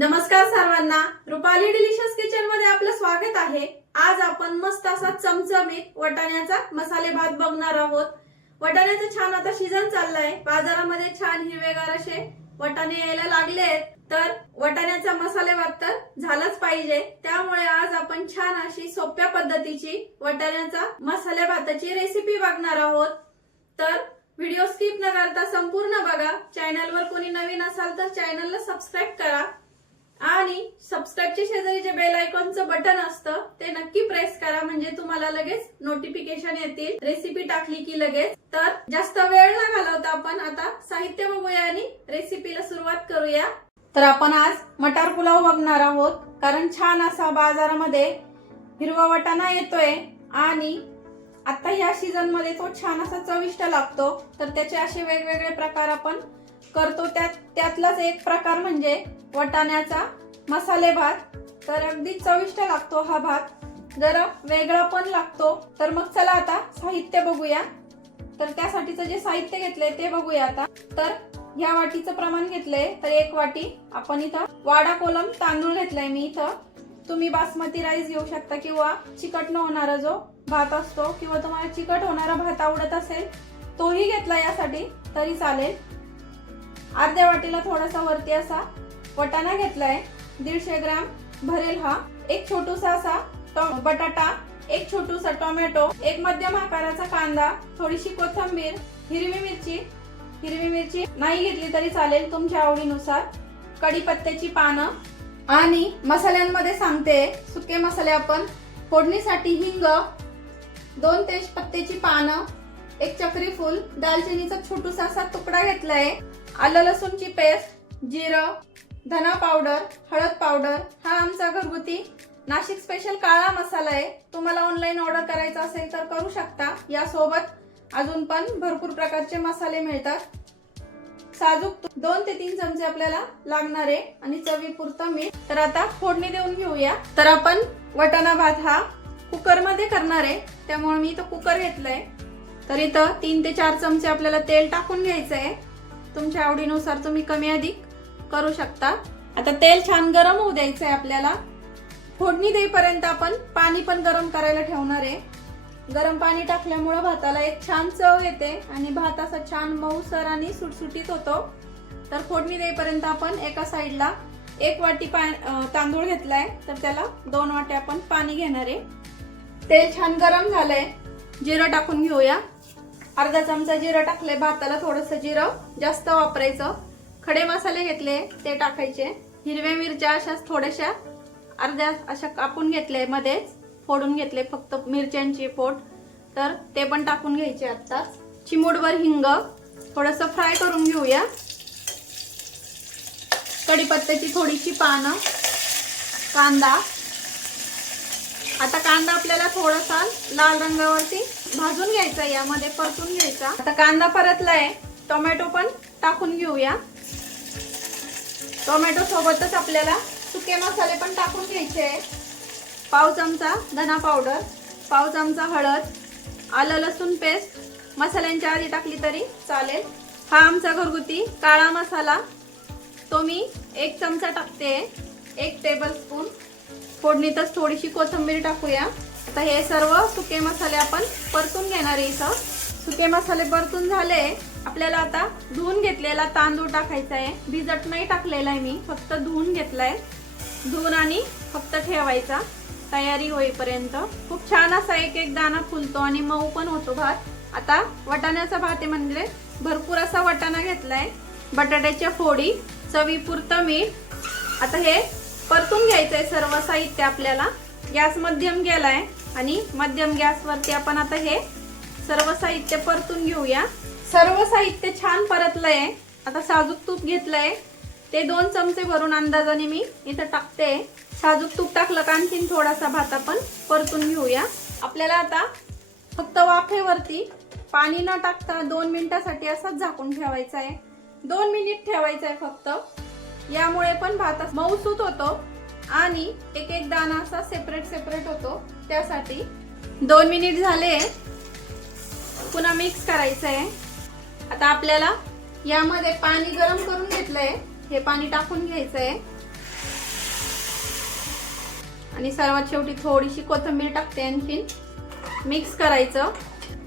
नमस्कार सर्वांना, Rupali delicious kitchen मध्ये आपलं स्वागत आहे। आज आपण मस्त असा चमचमीत वटाण्याचा मसाले भात बघणार आहोत। वटाण्याचा छान आता सीजन चाललाय, बाजारामध्ये छान हिरवेगार असे वटाणे यायला लागलेत, तर वटाण्याचा मसाले भात तर झालाच पाहिजे। त्यामुळे आज आपण छान अशी सोप्या पद्धतीची वटाण्याचा मसाले भाताची रेसिपी बघणार आहोत। तर व्हिडिओ स्किप न करता संपूर्ण बघा। चॅनलवर कोणी नवीन असाल तर चॅनलला सबस्क्राइब करा आणि सबस्क्राइबच्या शेजारी जे बेल आयकॉनचं बटन असतं ते नक्की प्रेस करा, म्हणजे तुम्हाला लगेच नोटिफिकेशन येतील रेसिपी टाकली की लगेच। तर जास्त वेळ न घालवता आपण आता साहित्य बघूया आणि रेसिपीला सुरुवात करूया। तर आपण आज मटार पुलाव बघणार आहोत, कारण छान असा बाजारामध्ये हिरवा वटाणा येतोय आणि आता या सीझन मध्ये तो छान असा चविष्ट लागतो। तर त्याचे असे वेगवेगळे प्रकार आपण करतो, त्यातलाच एक प्रकार म्हणजे वटाण्याचा मसाले भात। तर अगदी चविष्ट लागतो हा भात, जरा वेगळा पण लागतो। तर मग चला आता साहित्य बघूया। तर त्यासाठीचं जे साहित्य घेतलंय ते बघूया आता। तर ह्या वाटीचं प्रमाण घेतलंय, तर एक वाटी आपण इथं वाडा कोलम तांदूळ घेतलाय मी इथं। तुम्ही बासमती राईस घेऊ शकता किंवा चिकट न होणारा जो भात असतो, किंवा तुम्हाला चिकट होणारा भात आवडत असेल तोही घेतला यासाठी तरी चालेल। अर्ध्या वाटीला थोडासा वरती असा वटाणा घेतलाय, 150 ग्रॅम भरेल हा। एक छोटूसा असा बटाटा, एक छोटूसा टोमॅटो, एक मध्यम आकाराचा कांदा, थोडीशी कोथिंबीर, हिरवी मिरची नाही घेतली तरी चालेल तुमच्या आवडीनुसार, कढीपत्त्याची पानं आणि मसाल्यांमध्ये सांगते सुके मसाले आपण फोडणीसाठी हिंग, 2 तेजपत्त्याची पानं, एक चक्री फूल, दालचिनीचा छोटूसा असा तुकडा घेतलाय, आलं लसूणची पेस्ट, जिरं, धना पावडर, हळद पावडर। हा आमचा घरगुती नाशिक स्पेशल काळा मसाला आहे। तुम्हाला ऑनलाईन ऑर्डर करायचा असेल तर करू शकता। यासोबत अजून पण भरपूर प्रकारचे मसाले मिळतात। साजूक 2 ते 3 चमचे आपल्याला लागणार आहे आणि चवीपुरतं मीठ। तर आता फोडणी देऊन घेऊया। तर आपण वटाणा भात हा कुकर मध्ये करणार आहे, त्यामुळे मी इथं कुकर घेतलंय। तर इथं 3 ते 4 चमचे आपल्याला तेल टाकून घ्यायचं आहे। तुमच्या आवडीनुसार तुम्ही कमी अधिक करू शकता। आता तेल छान गरम होऊ द्यायचं आहे आपल्याला। फोडणी देईपर्यंत आपण पाणी पण गरम करायला ठेवणार आहे। गरम पाणी टाकल्यामुळे भाताला एक छान चव येते आणि भात असा छान मऊसर आणि सुटसुटीत होतो। तर फोडणी देईपर्यंत आपण एका साईडला 1 वाटी तांदूळ घेतलाय, तर त्याला 2 वाटी आपण पाणी घेणार आहे। तेल छान गरम झालंय, जिरं टाकून घेऊया। अर्धा चमचा जिरं टाकले, भाताला थोडंसं जिरं जास्त वापरायचं। खडे मसाले घेतले ते टाकायचे, हिरव्या मिरच्या अशा थोड्याशा अर्ध्या अशा कापून घेतले, मध्ये फोडून घेतले फक्त मिरच्यांची पोट, तर ते पण टाकून घ्यायचे आत्ताच। चिमूटभर हिंग, थोडंसं फ्राय करून घेऊया। कढीपत्त्याची थोडीशी पानं, कांदा। आता कांदा आपल्याला थोडासा लाल रंगावरती भाजून घ्यायचा, यामध्ये परतून घ्यायचा। आता कांदा परतलाय, टोमॅटो पण टाकून घेऊया। टोमॅटो सोबतच आपल्याला सुके मसाले पण टाकून घ्यायचे। पाव चमचा धना पावडर, पाव चमचा हळद, आलं लसूण पेस्ट मसाल्यांच्या आधी टाकली तरी चालेल। हा आमचा घरगुती काळा मसाला, तो मी 1 चमचा टाकते, 1 टेबलस्पून। फोडणीतच थोडीशी कोथिंबीर टाकूया। आता हे सर्व सुके मसाले आपण परतून घेणार आहे। इथं सुके मसाले परतून झाले, आपल्याला आता धुवून घेतलेला तांदूळ टाकायचा आहे। भिजत नाही टाकलेला आहे मी, फक्त धुवून घेतलाय। धुवून आणि फक्त ठेवायचा तयारी होईपर्यंत। खूप छान असा एक दाणा फुलतो आणि मऊ पण होतो भात। आता वटाण्याचा भात आहे म्हणजे भरपूर असा वटाणा घेतलाय, बटाट्याच्या फोडी, चवीपुरतं मीठ। आता हे परतून घ्यायचंय सर्व साहित्य आपल्याला। गॅस मध्यम केलाय आणि मध्यम गॅसवरती आपण आता हे सर्व साहित्य परतून घेऊया। सर्व साहित्य छान परतलंय। आता साजूक तूप घेतलंय, ते 2 चमचे भरून अंदाजाने मी इथं टाकते। साजूक तूप टाकलं का आणखीन थोडासा भात आपण परतून घेऊया। आपल्याला आता फक्त वाफेवरती पाणी न टाकता 2 मिनिटासाठी असंच झाकून ठेवायचं आहे। 2 मिनिट ठेवायचं आहे फक्त, यामुळे पण भात मऊसूत होतो आणि एक दाणा असा सेपरेट होतो, त्यासाठी। 2 मिनिट झाले, पुन्हा मिक्स करायचं आहे। आता आपल्याला यामध्ये पाणी गरम करून घेतलंय, हे पाणी टाकून घ्यायचंय। आणि सर्वात शेवटी थोडीशी कोथिंबीर टाकते आणखीन. मिक्स करायचं.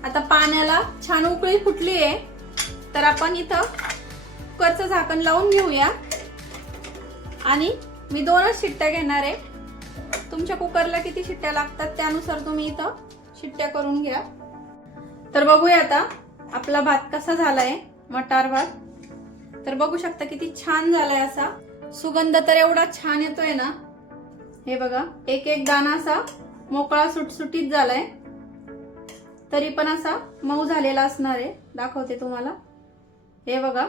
आता पाण्याला छान उकळी फुटली आहे, तर आपण इथं कुकरचं झाकण लावून घेऊया. आणि मी 2च शिट्ट्या घेणार आहे. तुमच्या कुकरला किती शिट्ट्या लागतात त्यानुसार तुम्ही इथं शिट्ट्या करून घ्या. तर बघूया आता आपला भात कसा झालाय, मटार भात. तर बघू शकता किती छान झालाय. असा सुगंध तर एवढा छान येतोय ना. हे बघा, एक एक दाणा असा मोकळा सुटसुटीत झालाय, तरी पण असा मऊ झालेला असणार आहे. दाखवते तुम्हाला. हे बघा,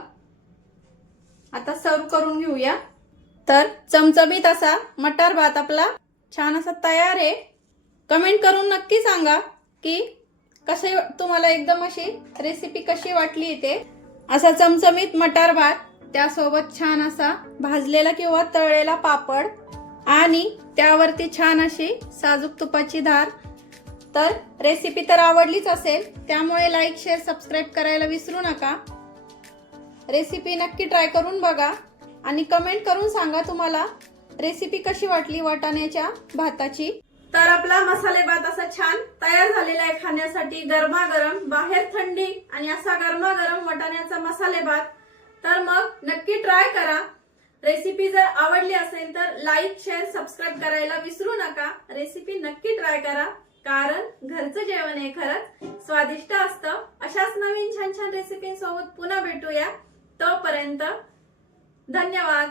आता सर्व करून घेऊया. तर चमचमीत असा मटार भात आपला छान असा तयार आहे. कमेंट करून नक्की सांगा की कसे तुम्हाला एकदम अशी रेसिपी कशी वाटली ते. असा चमचमीत मटार भात, त्यासोबत छान असा भाजलेला किंवा तळलेला पापड आणि त्यावरती छान अशी साजूक तुपाची धार. तर रेसिपी तर आवडलीच असेल, त्यामुळे लाईक, शेअर, सबस्क्राईब करायला विसरू नका. रेसिपी नक्की ट्राय करून बघा आणि कमेंट करून सांगा तुम्हाला रेसिपी कशी वाटली वाटाण्याच्या भाताची. तर आपला मसाले भात असा छान तयार झालेला आहे खाण्यासाठी. गरमागरम, बाहेर थंडी आणि असा गरमागरम वाटाण्याचा मसाले भात. तर मग नक्की ट्राय करा. रेसिपी जर आवडली असेल तर लाईक, शेअर, सबस्क्राईब करायला विसरू नका. रेसिपी नक्की ट्राय करा, कारण घरचं जेवण हे खरंच स्वादिष्ट असतं. अशाच नवीन छान छान रेसिपींसोबत पुन्हा भेटूया. तोपर्यंत धन्यवाद.